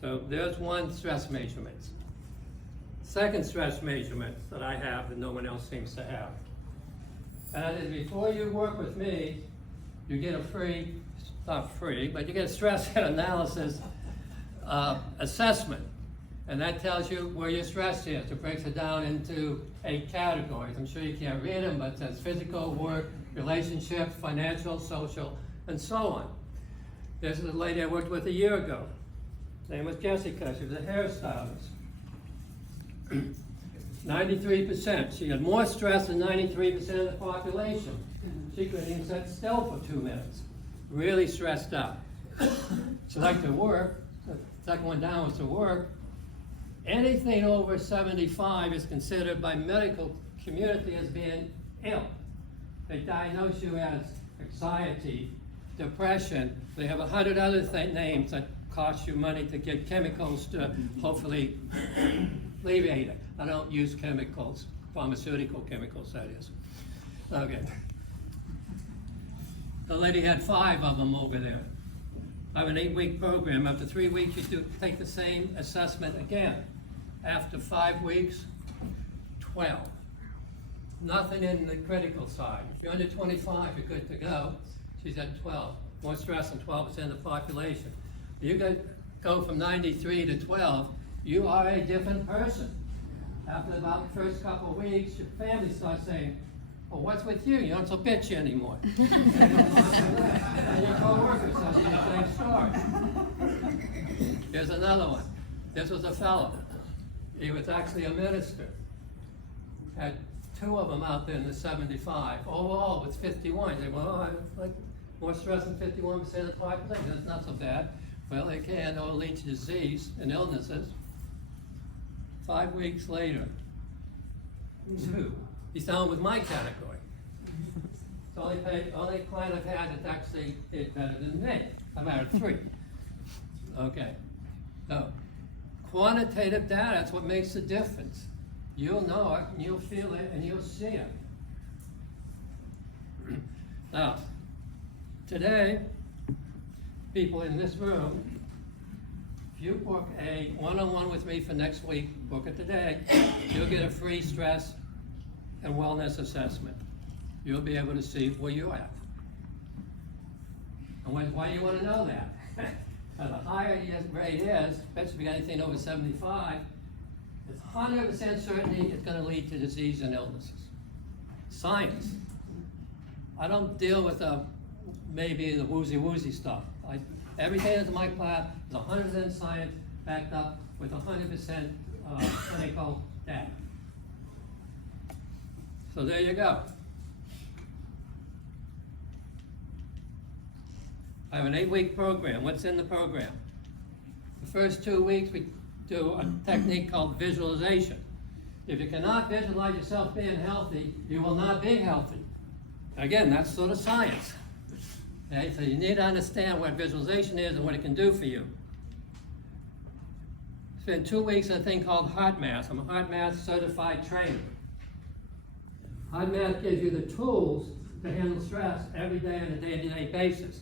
So there's one stress measurement. Second stress measurement that I have that no one else seems to have. And that is, before you work with me, you get a free, not free, but you get a stress analysis assessment. And that tells you where your stress is. It breaks it down into 8 categories. I'm sure you can't read them, but it says physical, work, relationships, financial, social, and so on. This is a lady I worked with a year ago. Her name was Jessica. She was a hairstylist. 93%. She had more stress than 93% of the population. She couldn't even sit still for 2 minutes. Really stressed out. She liked to work. The second one down was to work. Anything over 75 is considered by medical community as being ill. They diagnose you as anxiety, depression. They have 100 other names that cost you money to get chemicals to hopefully alleviate it. I don't use chemicals, pharmaceutical chemicals, that is. Okay. The lady had 5 of them over there. I have an 8-week program. After 3 weeks, you take the same assessment again. After 5 weeks, 12. Nothing in the critical side. If you're under 25, you're good to go. She's at 12. More stress than 12% of the population. You go from 93 to 12, you are a different person. After about the first couple of weeks, your family starts saying, well, what's with you? You're not so bitchy anymore. And your co-workers tell you the same story. Here's another one. This was a fellow. He was actually a minister. Had 2 of them out there in the 75. Overall, with 51. They went, oh, I like more stress than 51% of the population. That's not so bad. Well, it can lead to disease and illnesses. 5 weeks later, 2. He's down with my category. It's the only client I've had that actually did better than me. I've had 3. Okay. So, quantitative data, that's what makes the difference. You'll know it, and you'll feel it, and you'll see it. Now, today, people in this room, if you book a one-on-one with me for next week, book it today, you'll get a free stress and wellness assessment. You'll be able to see where you're at. And why do you want to know that? The higher your rate is, especially if you got anything over 75, it's 100% certainty it's going to lead to disease and illnesses. Science. I don't deal with maybe the woozy stuff. Everything that's in my class is 100% science backed up with 100% clinical data. So there you go. I have an 8-week program. What's in the program? The first 2 weeks we do a technique called visualization. If you cannot visualize yourself being healthy, you will not be healthy. Again, that's sort of science. Okay? So you need to understand what visualization is and what it can do for you. Spend 2 weeks on a thing called Heart Math. I'm a Heart Math certified trainer. Heart Math gives you the tools to handle stress every day on a day-to-day basis.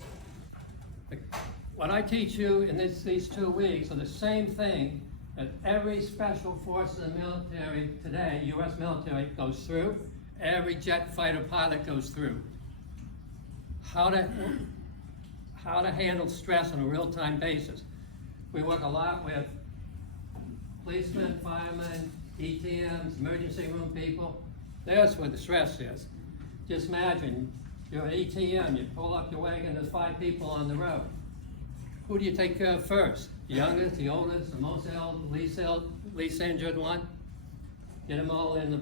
What I teach you in these 2 weeks are the same thing that every special force in the military today, U.S. military, goes through. Every jet fighter pilot goes through. How to handle stress on a real-time basis. We work a lot with policemen, firemen, ETMs, emergency room people. That's where the stress is. Just imagine, you're an ETM, you pull up your wagon, there's 5 people on the road. Who do you take care of first? The youngest, the oldest, the most ill, the least injured one? Get them all in the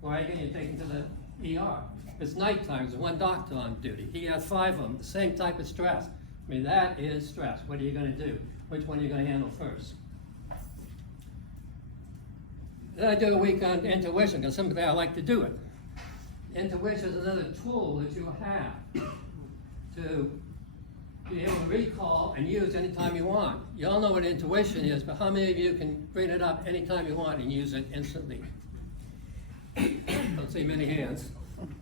wagon, you take them to the ER. It's nighttime, there's 1 doctor on duty. He has 5 of them, the same type of stress. I mean, that is stress. What are you going to do? Which one are you going to handle first? Then I do a week on intuition, because somebody I like to do it. Intuition is another tool that you have to be able to recall and use anytime you want. You all know what intuition is, but how many of you can bring it up anytime you want and use it instantly? Don't see many hands.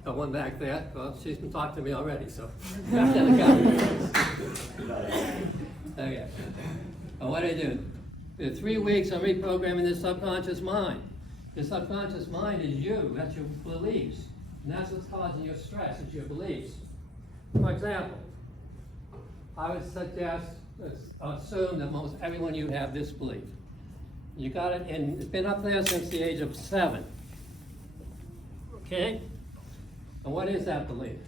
Got one back there. Well, she's been talking to me already, so back to the guy. Okay. Well, what do I do? For 3 weeks, I'm reprogramming the subconscious mind. The subconscious mind is you, that's your beliefs. And that's what's causing your stress, it's your beliefs. For example, I would suggest, assume that most everyone you have this belief. You got it, and it's been up there since the age of 7. Okay? And what is that belief?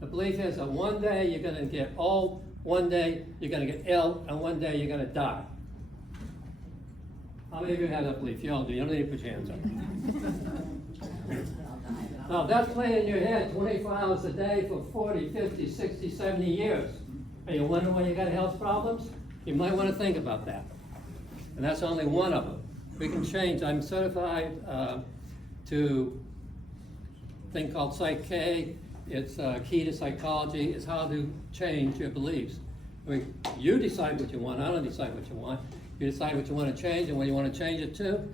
The belief is that one day you're going to get old, one day you're going to get ill, and one day you're going to die. How many of you have that belief? You all do. You don't need to put your hands up. Now, that's playing in your head 24 hours a day for 40, 50, 60, 70 years. And you wonder why you got health problems? You might want to think about that. And that's only one of them. We can change. I'm certified to a thing called Psych K. It's key to psychology. It's how to change your beliefs. I mean, you decide what you want. I don't decide what you want. You decide what you want to change and what you want to change it to.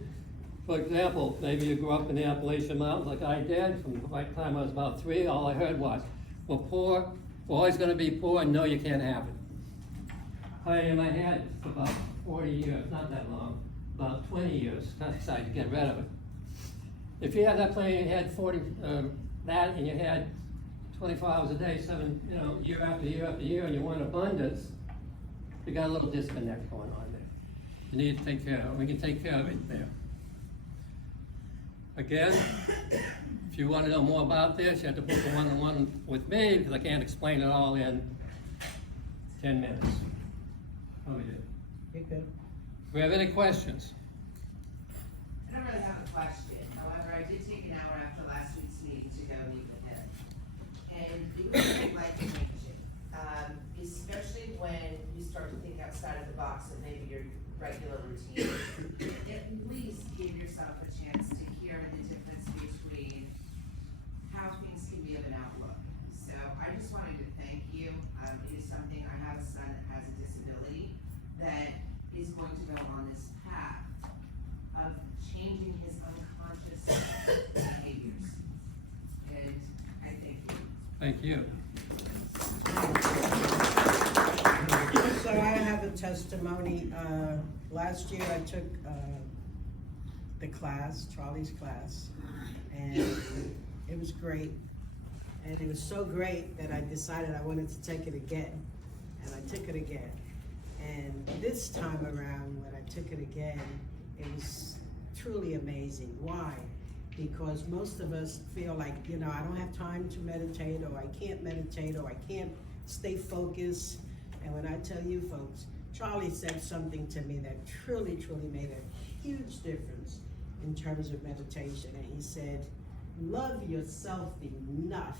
For example, maybe you grew up in the Appalachian Mountains like I did. From the time I was about 3, all I heard was, we're poor, we're always going to be poor, and no, you can't have it. I had in my head for about 40 years, not that long, about 20 years, I decided to get rid of it. If you have that playing in your head, that in your head 24 hours a day, year after year after year, and you want abundance, you got a little disconnect going on there. You need to take care of it. We can take care of it there. Again, if you want to know more about this, you have to book a one-on-one with me, because I can't explain it all in 10 minutes. How we do? You're good. Do we have any questions? I don't really have a question. However, I did take an hour after last week's meeting to go meet with him. And it was very life-changing, especially when you start to think outside of the box of maybe your regular routine. At least give yourself a chance to hear the difference between how things can be of an outlook. So I just wanted to thank you. It is something, I have a son that has a disability that is going to go on this path of changing his unconscious behaviors. And I thank you. Thank you. So I have a testimony. Last year I took the class, Charlie's class, and it was great. And it was so great that I decided I wanted to take it again. And I took it again. And this time around, when I took it again, it was truly amazing. Why? Because most of us feel like, I don't have time to meditate, or I can't meditate, or I can't stay focused. And when I tell you folks, Charlie said something to me that truly, truly made a huge difference in terms of meditation. And he said, love yourself enough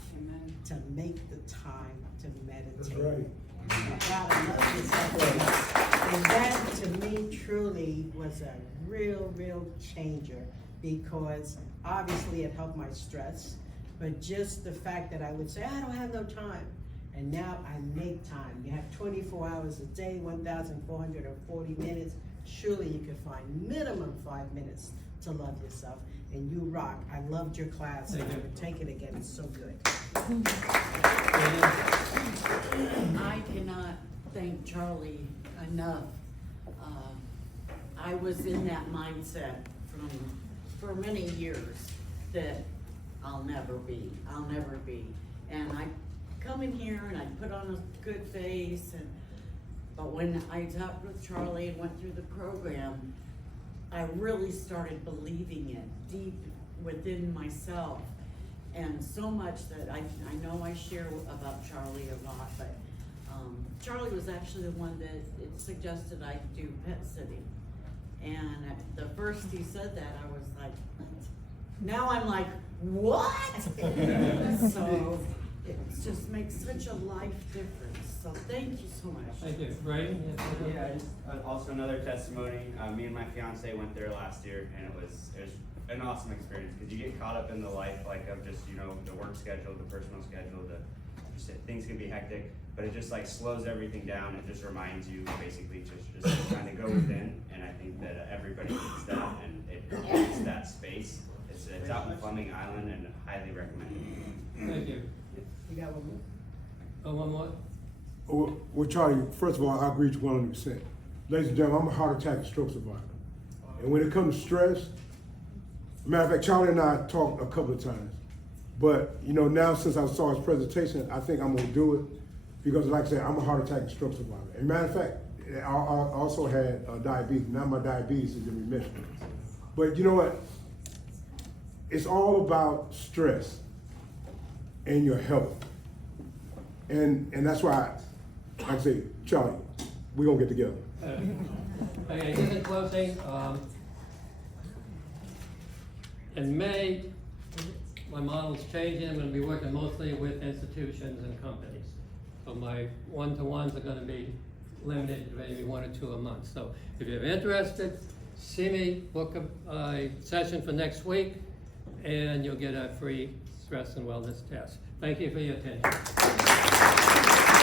to make the time to meditate. That's right. You gotta love yourself enough. And that to me truly was a real, real changer, because obviously it helped my stress, but just the fact that I would say, I don't have no time. And now I make time. You have 24 hours a day, 1,440 minutes. Surely you could find minimum 5 minutes to love yourself. And you rock. I loved your class, and I would take it again. It's so good. I cannot thank Charlie enough. I was in that mindset for many years that I'll never be. And I come in here and I put on a good face, but when I talked with Charlie and went through the program, I really started believing it deep within myself. And so much that I know I share about Charlie a lot, but Charlie was actually the one that it suggested I do pet sitting. And the first he said that, I was like, now I'm like, what? So it just makes such a life difference. So thank you so much. Thank you. Ray? Yeah, just also another testimony. Me and my fiance went there last year, and it was an awesome experience, because you get caught up in the life of just the work schedule, the personal schedule, things can be hectic, but it just slows everything down. It just reminds you basically just kind of go within, and I think that everybody needs that, and it creates that space. It's out in Fleming Island, and highly recommended. Thank you. You got one more? Oh, one more? Well, Charlie, first of all, I agree with you 100%. ladies and gentlemen, I'm a heart attack and stroke survivor. And when it comes to stress, matter of fact, Charlie and I talked a couple of times. But, you know, now since I saw his presentation, I think I'm gonna do it. Because like I said, I'm a heart attack and stroke survivor. And matter of fact, I also had diabetes. Now my diabetes is in remission. But you know what? It's all about stress and your health. And that's why, like I say, Charlie, we're gonna get together. Okay, just in closing, in May, my model's changing. I'm gonna be working mostly with institutions and companies. So my one-to-ones are gonna be limited to maybe 1 or 2 a month. So if you're interested, see me, book a session for next week, and you'll get a free stress and wellness test. Thank you for your attention.